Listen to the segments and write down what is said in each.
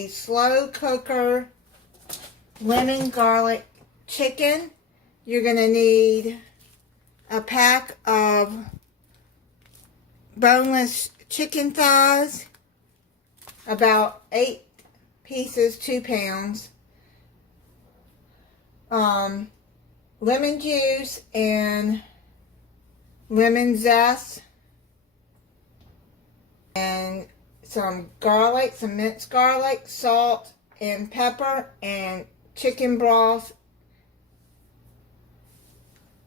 a slow cooker lemon garlic chicken. You're going to need a pack of boneless chicken thighs, about 8 pieces, 2 pounds. Lemon juice and lemon zest, and some garlic, some minced garlic, salt and pepper, and chicken broth,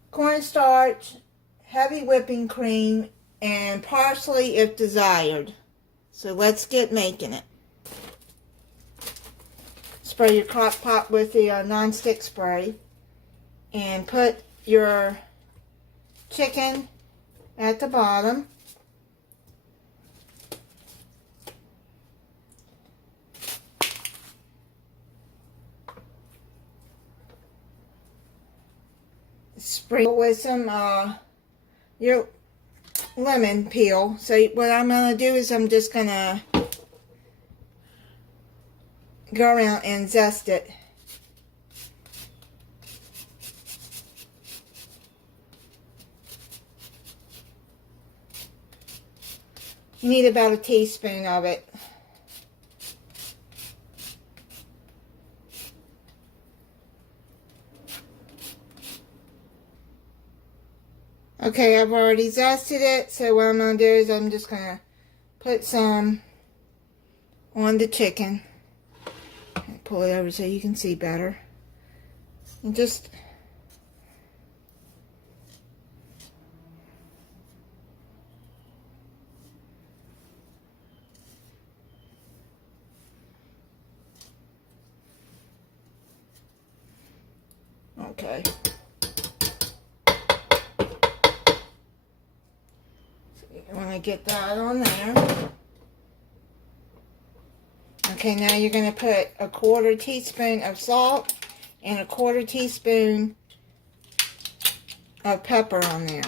cornstarch, heavy whipping cream, and parsley if desired. So let's get making it. Spray your crock pot with the non-stick spray and put your chicken at the bottom. Sprinkle with some your lemon peel. So what I'm going to do is I'm just going to go around and zest it. You need about a teaspoon of it. Okay, I've already zested it, so what I'm going to do is I'm just going to put some on the chicken. Pull it over so you can see better. And just okay. So you want to get that on there. Okay, now you're going to put a 1/4 teaspoon of salt and a 1/4 teaspoon of pepper on there.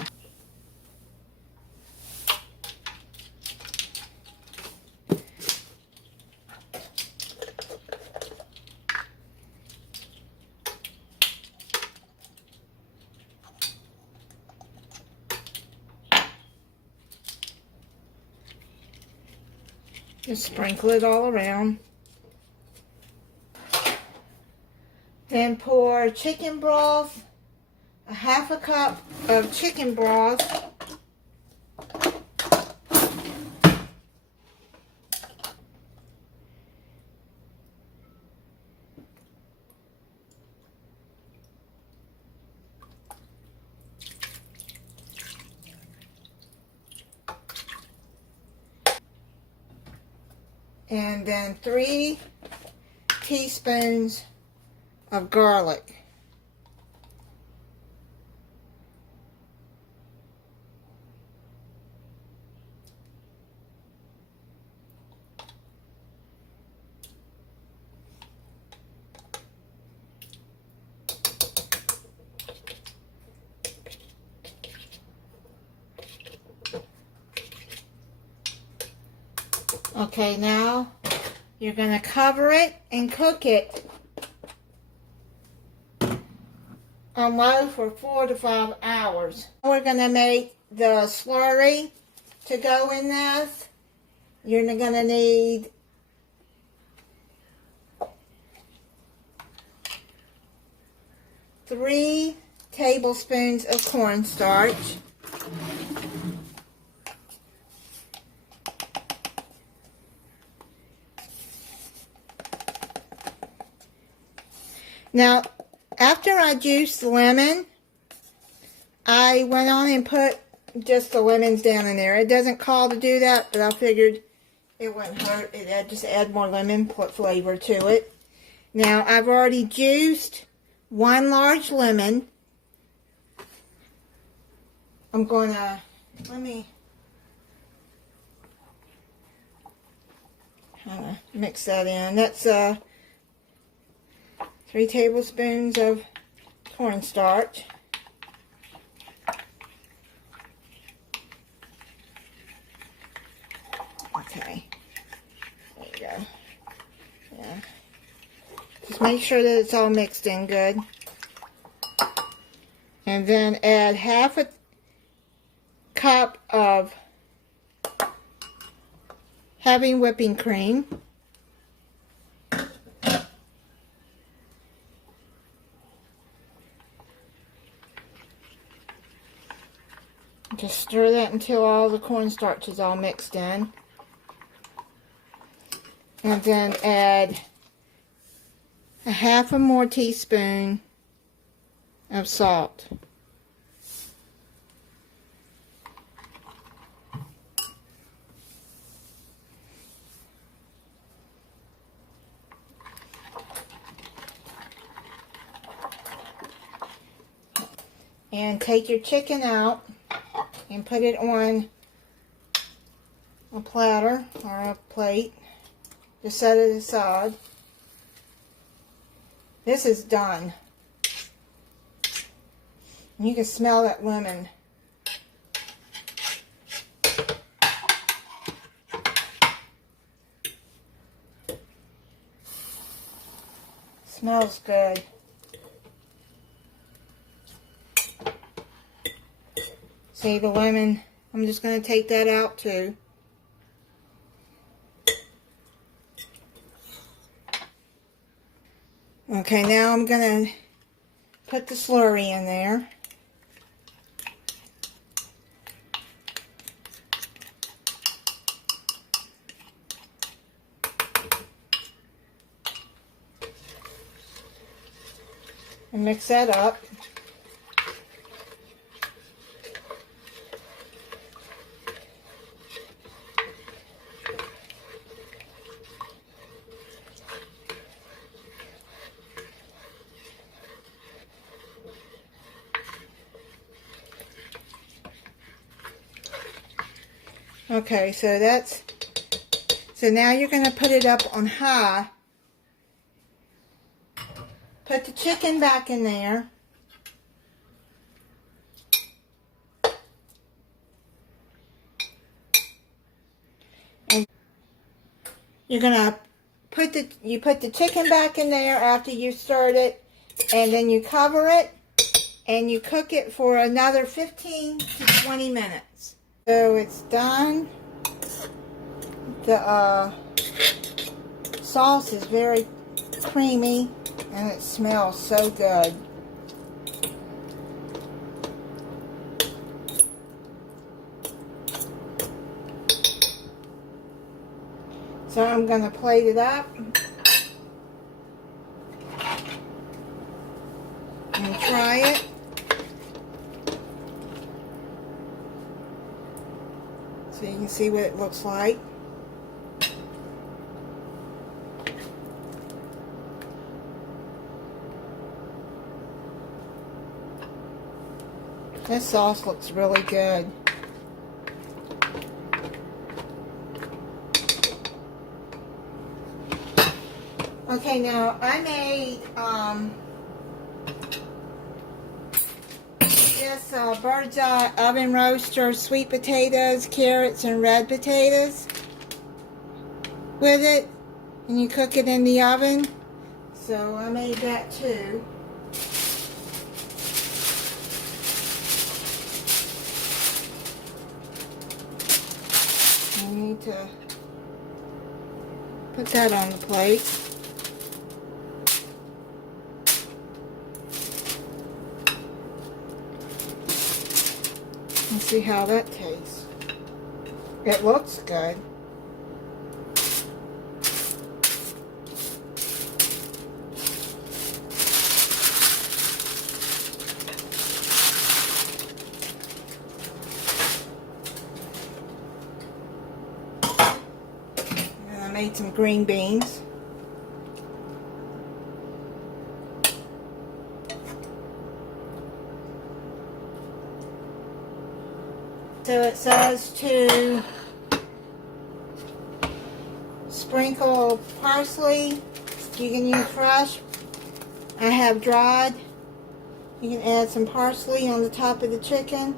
Just sprinkle it all around. Then pour chicken broth, a 1/2 cup of chicken broth. And then 3 teaspoons of garlic. Okay, now you're going to cover it and cook it on low for 4 to 5 hours. We're going to make the slurry to go in this. You're going to need 3 tablespoons of cornstarch, now, after I juiced the lemon, I went on and put just the lemons down in there. It doesn't call to do that, but I figured it wouldn't hurt. It just add more lemon flavor to it. Now, I've already juiced 1 large lemon. I'm going to, let me mix that in. That's 3 tablespoons of cornstarch. Okay, there you go. Just make sure that it's all mixed in good. And then add half a cup of heavy whipping cream. Just stir that until all the cornstarch is all mixed in. And then add a half a more teaspoon of salt. And take your chicken out and put it on a platter or a plate. Just set it aside. This is done. You can smell that lemon. Smells good. See the lemon? I'm just going to take that out too. Okay, now I'm going to put the slurry in there. And mix that up. Okay, so now you're going to put it up on high. Put the chicken back in there. And you're going to put the chicken back in there after you stirred it, and then you cover it and you cook it for another 15 to 20 minutes. So it's done. The sauce is very creamy and it smells so good. So I'm going to plate it up and try it. So you can see what it looks like. This sauce looks really good. Okay, now I made this bird's eye oven roaster, sweet potatoes, carrots, and red potatoes with it, and you cook it in the oven. So I made that too. I need to put that on the plate. And see how that tastes. It looks good. And I made some green beans. So it says to sprinkle parsley. You can use fresh. I have dried. You can add some parsley on the top of the chicken.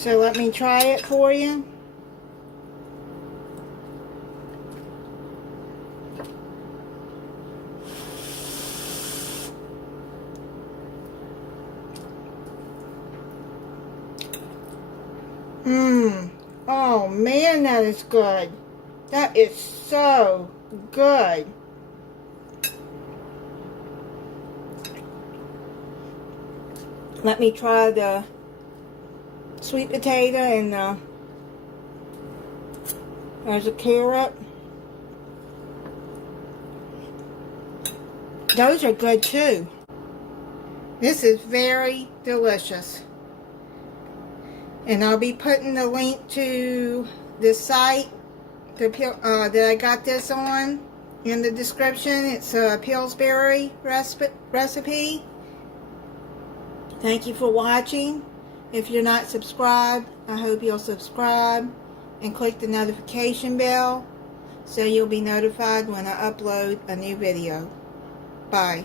So let me try it for you. Oh man, that is good. That is so good. Let me try the sweet potato and there's a carrot. Those are good too. This is very delicious. And I'll be putting the link to the site that I got this on in the description. It's a Pillsbury recipe. Thank you for watching. If you're not subscribed, I hope you'll subscribe and click the notification bell so you'll be notified when I upload a new video. Bye.